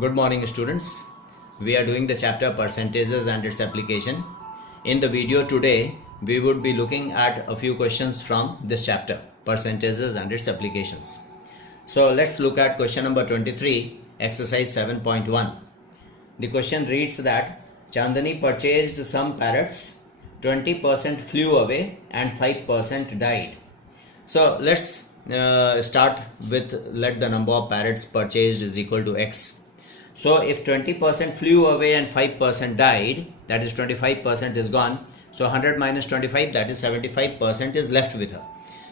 Good morning students. We are doing the chapter percentages and its application. In the video today, we would be looking at a few questions from this chapter, percentages and its applications. So let's look at question number 23, exercise 7.1. The question reads that Chandani purchased some parrots, 20% flew away and 5% died. So let's start with let the number of parrots purchased is equal to x. So if 20% flew away and 5% died, that is 25% is gone. So 100 minus 25, that is 75% is left with her.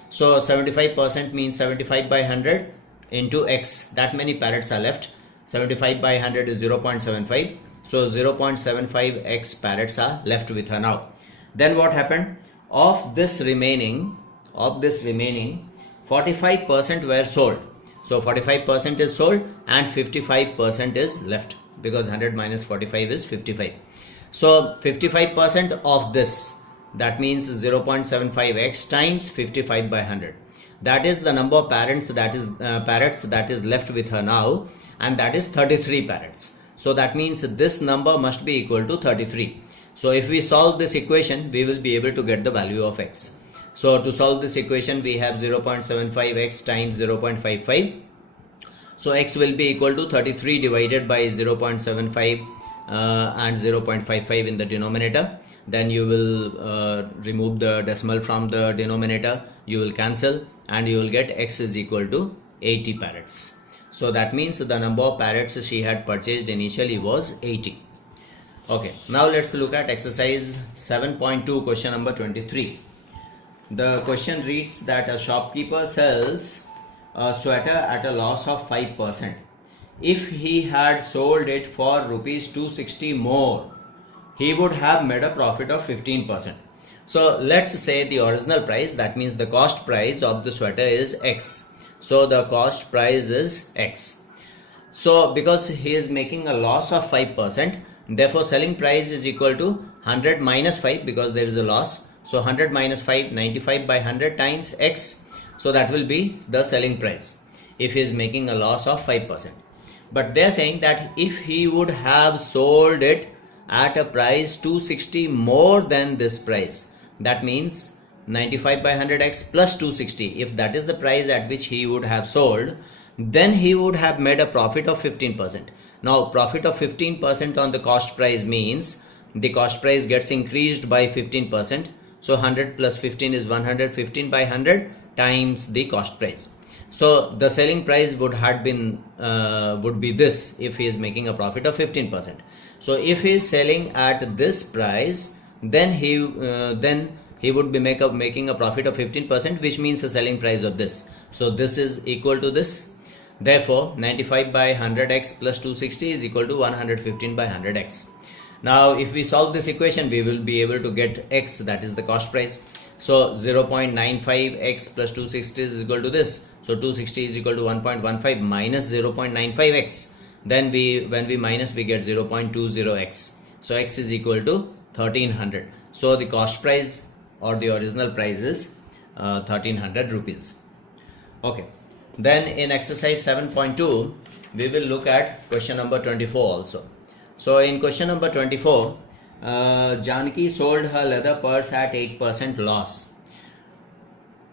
So 75% means 75 by 100 into x. That many parrots are left. 75 by 100 is 0.75. So 0.75x parrots are left with her now. Then what happened? Of this remaining 45% were sold. So 45% is sold and 55% is left, because 100 minus 45 is 55. So 55% of this, that means 0.75x times 55 by 100. That is the number of parrots that is left with her now, and that is 33 parrots. So that means this number must be equal to 33. So if we solve this equation, we will be able to get the value of x. So to solve this equation, we have 0.75x times 0.55. So x will be equal to 33 divided by 0.75 and 0.55 in the denominator. Then you will remove the decimal from the denominator. You will cancel and you will get x is equal to 80 parrots. So that means the number of parrots she had purchased initially was 80. Okay, now let's look at exercise 7.2, question number 23. The question reads that a shopkeeper sells a sweater at a loss of 5%. If he had sold it for rupees 260 more, he would have made a profit of 15%. So let's say the original price, that means the cost price of the sweater is x. So the cost price is x. So because he is making a loss of 5%, therefore selling price is equal to 100 minus 5, because there is a loss. So 100 minus 5, 95 by 100 times x. So that will be the selling price if he is making a loss of 5%. But they are saying that if he would have sold it at a price 260 more than this price, that means 95 by 100x plus 260. If that is the price at which he would have sold, then he would have made a profit of 15%. Now profit of 15% on the cost price means the cost price gets increased by 15%. So 100 plus 15 is 115 by 100 times the cost price. So the selling price would be this if he is making a profit of 15%. So if he is selling at this price, then he would be making a profit of 15%, which means the selling price of this. So this is equal to this. Therefore 95 by 100x plus 260 is equal to 115 by 100x. Now if we solve this equation, we will be able to get x, that is the cost price. So 0.95x plus 260 is equal to this. So 260 is equal to 1.15 minus 0.95x. Then when we minus, we get 0.20x. So x is equal to 1300. So the cost price or the original price is 1300 rupees. Okay. Then in exercise 7.2, we will look at question number 24 also. So in question number 24, Janaki sold her leather purse at 8% loss.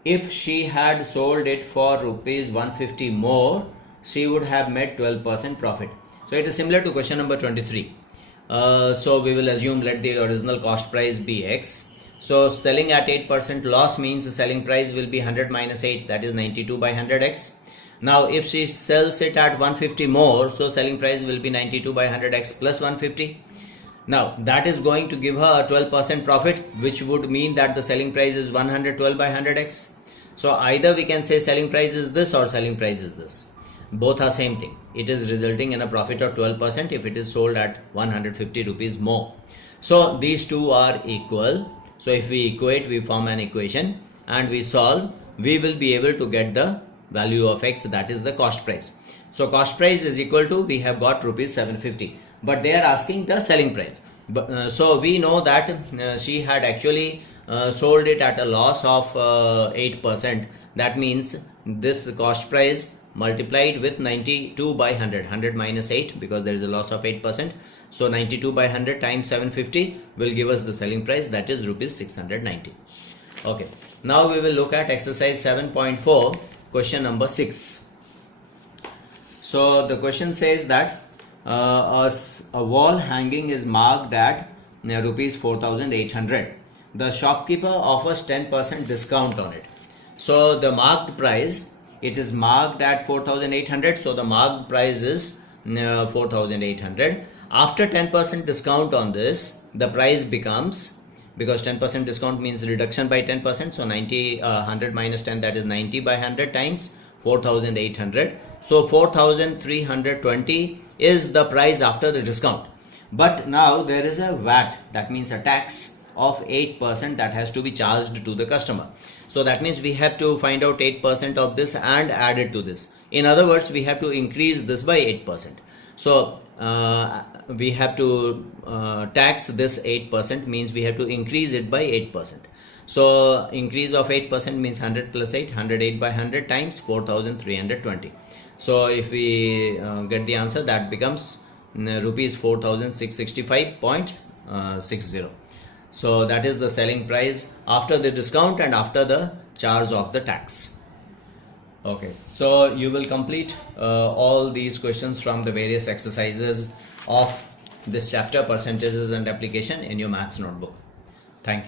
If she had sold it for rupees 150 more, she would have made 12% profit. So it is similar to question number 23. So we will assume let the original cost price be x. So selling at 8% loss means the selling price will be 100 minus 8, that is 92 by 100x. Now if she sells it at 150 more, so selling price will be 92 by 100x plus 150. Now that is going to give her a 12% profit, which would mean that the selling price is 112 by 100x. So either we can say selling price is this or selling price is this. Both are same thing. It is resulting in a profit of 12% if it is sold at 150 rupees more. So these two are equal. So if we equate, we form an equation and we solve, we will be able to get the value of x, that is the cost price. So cost price is equal to, we have got rupees 750, but they are asking the selling price. But so we know that she had actually sold it at a loss of 8%. That means this cost price multiplied with 92 by 100, 100 minus 8 because there is a loss of 8%. So 92 by 100 times 750 will give us the selling price, that is rupees 690. Okay, now we will look at exercise 7.4, question number 6. So the question says that a wall hanging is marked at rupees 4,800. The shopkeeper offers 10% discount on it. So the marked price, it is marked at 4,800. So the marked price is 4,800. After 10% discount on this, the price becomes, because 10% discount means reduction by 10%, so 100 minus 10, that is 90 by 100 times 4,800. So 4,320 is the price after the discount. But now there is a VAT, that means a tax of 8% that has to be charged to the customer. So that means we have to find out 8% of this and add it to this. In other words, we have to increase this by 8%. So we have to tax this 8%, means we have to increase it by 8%. So increase of 8% means 100 plus 8, 108 by 100 times 4,320. So if we get the answer, that becomes rupees 4,665.60. So that is the selling price after the discount and after the charge of the tax. Okay, so you will complete all these questions from the various exercises of this chapter, percentages and application, in your maths notebook. Thank you.